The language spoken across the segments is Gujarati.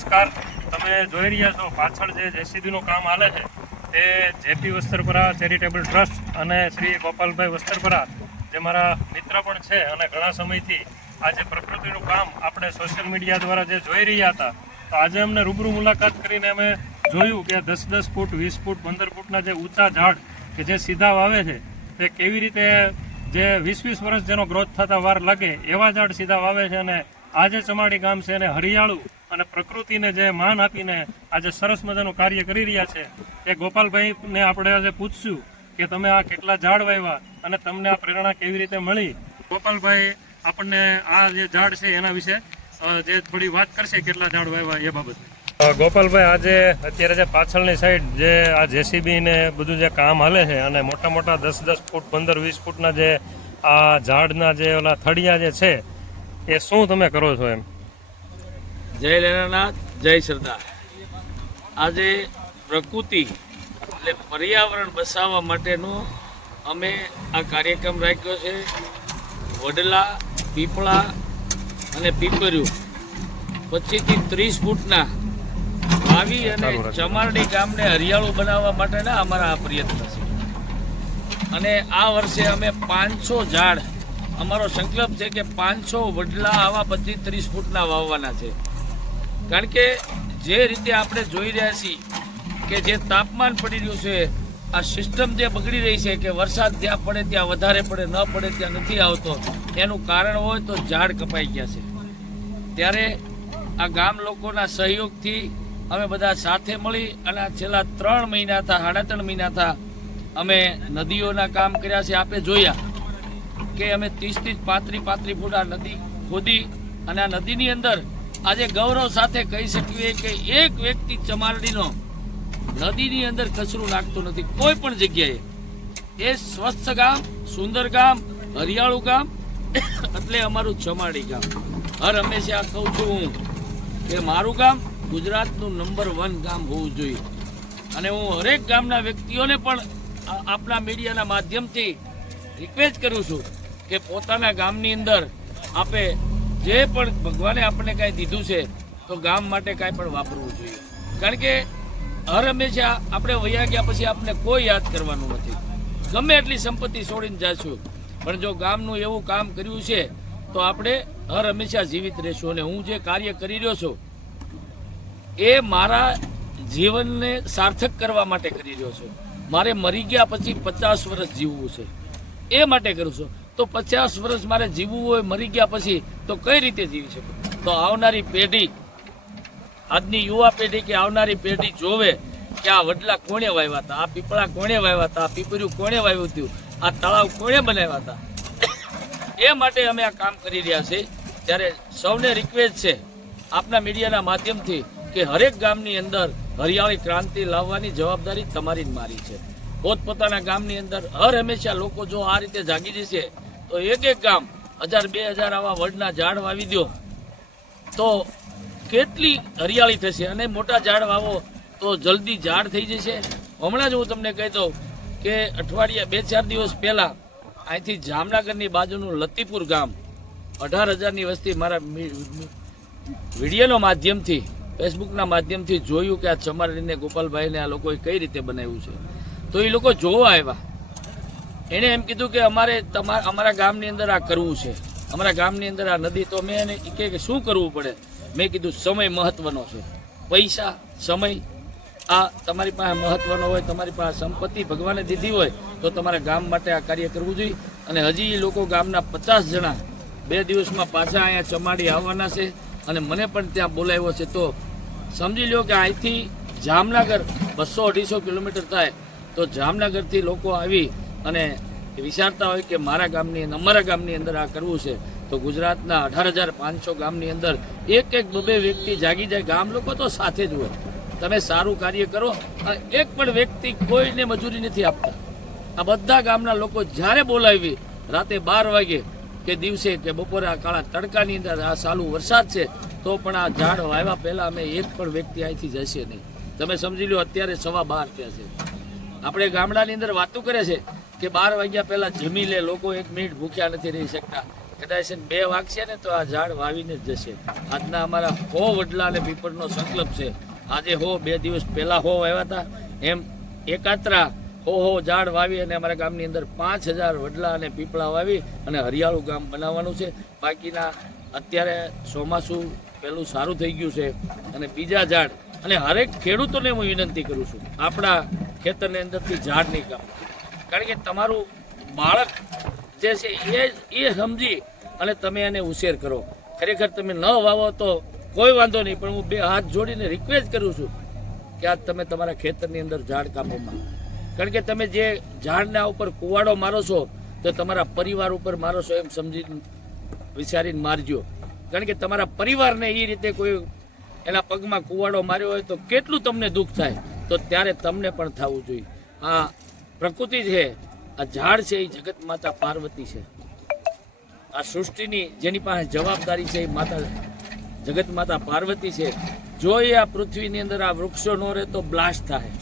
નમસ્કાર. તમે જોઈ રહ્યા છો પાછળ જે જેસીબીનું કામ હાલે છે તે જેપી વસ્ત્રપરા ચેરિટેબલ ટ્રસ્ટ અને શ્રી ગોપાલભાઈ વસ્ત્રપરા જે મારા મિત્ર પણ છે અને ઘણા સમયથી આ જે પ્રકૃતિનું કામ આપણે સોશિયલ મીડિયા દ્વારા જે જોઈ રહ્યા હતા, તો આજે અમને રૂબરૂ મુલાકાત કરીને અમે જોયું કે 10-10 ફૂટ 20 ફૂટ 15 ફૂટના જે ઊંચા ઝાડ કે જે સીધા વાવે છે તે કેવી રીતે જે 20-20 વર્ષ જેનો ગ્રોથ થતા વાર લાગે એવા ઝાડ સીધા વાવે છે. અને આ જે ચમાડી ગામ છે એને હરિયાળું અને પ્રકૃતિને જે માન આપીને આજે સરસ મજાનું કાર્ય કરી રહ્યા છે. એ ગોપાલભાઈને આપણે આજે પૂછશું કે તમે આ કેટલા ઝાડ વાવ્યા અને તમને આ પ્રેરણા કેવી રીતે મળી. ગોપાલભાઈ આપણને આ જે ઝાડ છે એના વિશે જે થોડી વાત કરશે, કેટલા ઝાડ વાવ્યા એ બાબતે. ગોપાલભાઈ, આજે અત્યારે જે પાછળની સાઈડ જે આ જેસીબી ને બધું જે કામ હાલે છે અને મોટા મોટા 10-10 ફૂટ 15-20 ફૂટના જે આ ઝાડના જે ઓલા થડિયા જે છે એ શું તમે કરો છો? એમ જય લેનાનાથ, જય સરદાર. આજે પ્રકૃતિ એટલે પર્યાવરણ બસાવવા માટેનો અમે આ કાર્યક્રમ રાખ્યો છે. વડલા, પીપળા અને પીપર્યું 25 થી 30 ફૂટના વાવી અને ચમારડી ગામને હરિયાળું બનાવવા માટેના અમારા આ પ્રયત્ન છે. અને આ વર્ષે અમે 500 ઝાડ, અમારો સંકલ્પ છે કે 500 વડલા આવા 25-30 ફૂટના વાવવાના છે. કારણ કે જે રીતે આપણે જોઈ રહ્યા છીએ કે જે તાપમાન પડી રહ્યું છે, આ સિસ્ટમ જે બગડી રહી છે કે વરસાદ જ્યાં પડે ત્યાં વધારે પડે, ન પડે ત્યાં નથી આવતો, એનું કારણ હોય તો ઝાડ કપાઈ ગયા છે. ત્યારે આ ગામ લોકોના સહયોગથી અમે બધા સાથે મળી અને આ છેલ્લા 3 મહિના થા 3.5 મહિના થા અમે નદીઓના કામ કર્યા છે. આપણે જોયા કે અમે 30 થી 35 ફૂટ આ નદી ખોદી અને આ નદીની અંદર આજે ગૌરવ સાથે કહી શકીએ કે એક વ્યક્તિ ચમારડીનો નદીની અંદર કચરું નાખતું નથી કોઈ પણ જગ્યાએ. એ સ્વચ્છ ગામ, સુંદર ગામ, હરિયાળું ગામ એટલે અમારું ચમારડી ગામ. હર હંમેશા કહું છું હું કે મારું ગામ ગુજરાતનું નંબર 1 ગામ હોવું જોઈએ. અને હું હરેક ગામના વ્યક્તિઓને પણ આપણા મીડિયાના માધ્યમથી રિક્વેસ્ટ કરું છું કે પોતાના ગામની અંદર આપે જે પણ ભગવાને આપણને કાંઈ દીધું છે તો ગામ માટે કાંઈ પણ વાપરવું જોઈએ. કારણ કે હર હંમેશા આપણે વયા ગયા પછી આપણે કોઈ યાદ કરવાનું નથી. ગમે એટલી સંપત્તિ છોડીને જઈશું પણ જો ગામનું એવું કામ કર્યું છે તો આપણે હર હંમેશા જીવિત રહીશું. અને હું જે કાર્ય કરી રહ્યો છું એ મારા જીવનને સાર્થક કરવા માટે કરી રહ્યો છું. મારે મરી ગયા પછી 50 વર્ષ જીવવું છે, એ માટે કરું છું. તો 50 વર્ષ મારે જીવવું હોય મરી ગયા પછી તો કઈ રીતે જીવી શકું? તો આવનારી પેઢી, આજની યુવા પેઢી કે આવનારી પેઢી જોવે કે આ વડલા કોણે વાવ્યા હતા, આ પીપળા કોણે વાવ્યા હતા, આ પીપર્યું કોણે વાવ્યું હતું, આ તળાવ કોણે બનાવ્યા હતા. એ માટે અમે આ કામ કરી રહ્યા છીએ. ત્યારે સૌને રિક્વેસ્ટ છે આપના મીડિયાના માધ્યમથી કે હરેક ગામની અંદર હરિયાળી ક્રાંતિ લાવવાની જવાબદારી તમારી જ મારી છે. પોતપોતાના ગામની અંદર હર હંમેશા લોકો જો આ રીતે જાગી જશે તો એક ગામ 1000-2000 આવા વડના ઝાડ વાવી દો તો કેટલી હરિયાળી થશે. અને મોટા ઝાડ વાવો તો જલ્દી ઝાડ થઈ જશે. હમણાં જ હું તમને કહી દઉં કે અઠવાડિયા 2-4 દિવસ પહેલાં અહીંથી જામનગરની બાજુનું લતીપુર ગામ 18,000ની વસ્તી મારા વિડીયોના માધ્યમથી, ફેસબુકના માધ્યમથી જોયું કે આ ચમારડીને ગોપાલભાઈને આ લોકોએ કઈ રીતે બનાવ્યું છે. તો એ લોકો જોવા આવ્યા. એણે એમ કીધું કે અમારે અમારા ગામની અંદર આ કરવું છે, અમારા ગામની અંદર આ નદી. તો મેં એને કે શું કરવું પડે? મેં કીધું સમય મહત્વનો છે. પૈસા, સમય આ તમારી પાસે મહત્વનો હોય, તમારી પાસે સંપત્તિ ભગવાને દીધી હોય તો તમારા ગામ માટે આ કાર્ય કરવું જોઈએ. અને હજી લોકો ગામના 50 જણા 2 દિવસમાં પાછા અહીંયા ચમાડી આવવાના છે અને મને પણ ત્યાં બોલાવ્યો છે. તો સમજી લો કે અહીંથી જામનગર 200-250 કિલોમીટર થાય તો જામનગરથી લોકો આવી અને વિચારતા હોય કે અમારા ગામની અંદર આ કરવું છે. તો ગુજરાતના 18,500 ગામની અંદર એક 2 વ્યક્તિ જાગી જાય. ગામ લોકો તો સાથે જ હોય. તમે સારું કાર્ય કરો અને એક પણ વ્યક્તિ કોઈને મજૂરી નથી આપતા. આ બધા ગામના લોકો જ્યારે બોલાવી રાતે 12 વાગે કે દિવસે કે બપોરે આ કાળા તડકાની અંદર આ ચાલુ વરસાદ છે તો પણ આ ઝાડ વાવ્યા પહેલાં અમે એક પણ વ્યક્તિ અહીંથી જશે નહીં. તમે સમજી લો અત્યારે 12:15 થયા છે. આપણે ગામડાની અંદર વાતો કરે છે કે 12 વાગ્યા પહેલાં જમી લે, લોકો 1 મિનિટ ભૂખ્યા નથી રહી શકતા. કદાચ છે ને 2 વાગશે ને તો આ ઝાડ વાવીને જ જશે. આજના અમારા 100 વડલા અને પીપળનો સંકલ્પ છે. આજે 2 દિવસ પહેલા 100 આવ્યા હતા, એમ એકાત્રા 100 ઝાડ વાવી અને અમારા ગામની અંદર 5000 વડલા અને પીપળા વાવી અને હરિયાળું ગામ બનાવવાનું છે. બાકીના અત્યારે ચોમાસું પહેલું સારું થઈ ગયું છે અને બીજા ઝાડ, અને હરેક ખેડૂતોને હું વિનંતી કરું છું, આપણા ખેતરની અંદરથી ઝાડ નહીં કાપો. કારણ કે તમારું બાળક જે છે એ સમજી અને તમે એને ઉછેર કરો. ખરેખર તમે ન વાવો તો કોઈ વાંધો નહીં, પણ હું 2 હાથ જોડીને રિક્વેસ્ટ કરું છું કે આજ તમે તમારા ખેતરની અંદર ઝાડ કાપોમાં. કારણ કે તમે જે ઝાડના ઉપર કુવાડો મારો છો તો તમારા પરિવાર ઉપર મારો છો એમ સમજી વિચારીને મારજો. કારણ કે તમારા પરિવારને એ રીતે કોઈ એના પગમાં કુવાડો માર્યો હોય તો કેટલું તમને દુઃખ થાય, તો ત્યારે તમને પણ થવું જોઈએ. આ પ્રકૃતિ છે, આ ઝાડ છે, એ જગત માતા પાર્વતી છે. આ સૃષ્ટિની જેની પાસે જવાબદારી છે એ માતા જગત માતા પાર્વતી છે. જો એ આ પૃથ્વીની અંદર આ વૃક્ષો ન રહે તો બ્લાસ્ટ થાય.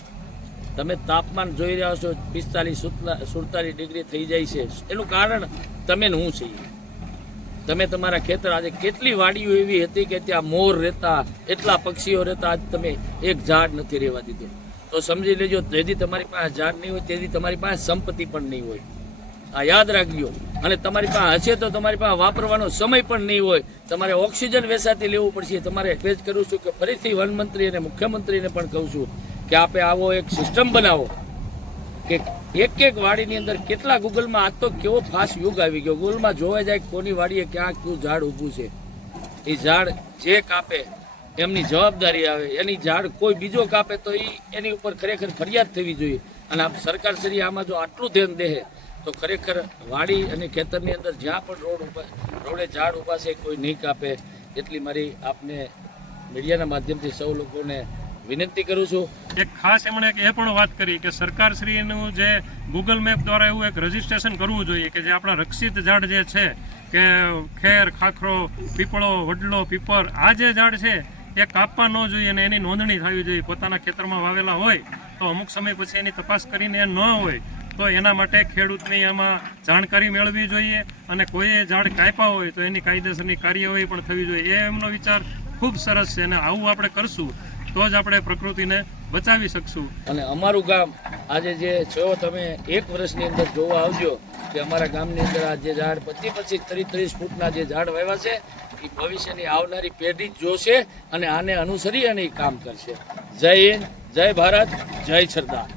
તમે તાપમાન જોઈ રહ્યા છો 45-47 ડિગ્રી થઈ જાય છે. એનું કારણ તમે ને હું છીએ. તમે તમારા ખેતર, આજે કેટલી વાડીઓ એવી હતી કે ત્યાં મોર રહેતા, એટલા પક્ષીઓ રહેતા, આજ તમે એક ઝાડ નથી રહેવા દીધું. તો સમજી લેજો, જેથી તમારી પાસે ઝાડ નહીં હોય તેથી તમારી પાસે સંપત્તિ પણ નહીં હોય. આ યાદ રાખજો. અને તમારી પાસે હશે તો તમારી પાસે વાપરવાનો સમય પણ નહીં હોય. તમારે ઓક્સિજન વેસાથી લેવું પડશે. તમારે રિક્વેસ્ટ કરું છું કે ફરીથી વનમંત્રી અને મુખ્યમંત્રીને પણ કહું છું કે આપે આવો એક સિસ્ટમ બનાવો કે એક વાડીની અંદર કેટલા, ગૂગલમાં આજ તો કેવો ફાસ્ટ યુગ આવી ગયો, ગૂગલમાં જોવા જાય કોની વાડીએ ક્યાં કયું ઝાડ ઊભું છે. એ ઝાડ જે કાપે એમની જવાબદારી આવે, એની ઝાડ કોઈ બીજો કાપે તો એની ઉપર ખરેખર ફરિયાદ થવી જોઈએ. અને આપ સરકાર શ્રી આમાં જો આટલું ધ્યાન દે તો ખરેખર વાડી અને ખેતરની અંદર જ્યાં પણ રોડે ઝાડ ઊભા છે કોઈ નહીં કાપે. એટલી મારી આપને મીડિયાના માધ્યમથી સૌ લોકોને વિનંતી કરું છું. એક ખાસ એમણે એ પણ વાત કરી કે સરકારશ્રીનું જે ગૂગલ મેપ દ્વારા એવું એક રજીસ્ટ્રેશન કરવું જોઈએ કે જે આપણા રક્ષિત ઝાડ જે છે કે ખેર, ખાખરો, પીપળો, વડલો, પીપર, આ જે ઝાડ છે એ કાપવા ન જોઈએ અને એની નોંધણી થવી જોઈએ. પોતાના ખેતરમાં વાવેલા હોય તો અમુક સમય પછી એની તપાસ કરીને ન હોય તો એના માટે ખેડૂતની આમાં જાણકારી મેળવવી જોઈએ અને કોઈએ ઝાડ કાપ્યા હોય તો એની કાયદેસરની કાર્યવાહી પણ થવી જોઈએ. એ એમનો વિચાર ખૂબ સરસ છે અને આવું આપણે કરશું તો જ આપણે પ્રકૃતિને બચાવી શકશું. અને અમારું ગામ આજે જે છો, તમે 1 વર્ષની અંદર જોવા આવજો કે અમારા ગામની અંદર આ જે ઝાડ 25-25, 30-30 ફૂટના જે ઝાડ વાવ્યા છે એ ભવિષ્યની આવનારી પેઢી જ જોશે અને આને અનુસરી અને એ કામ કરશે. જય હિન્દ, જય ભારત, જય સરદાર.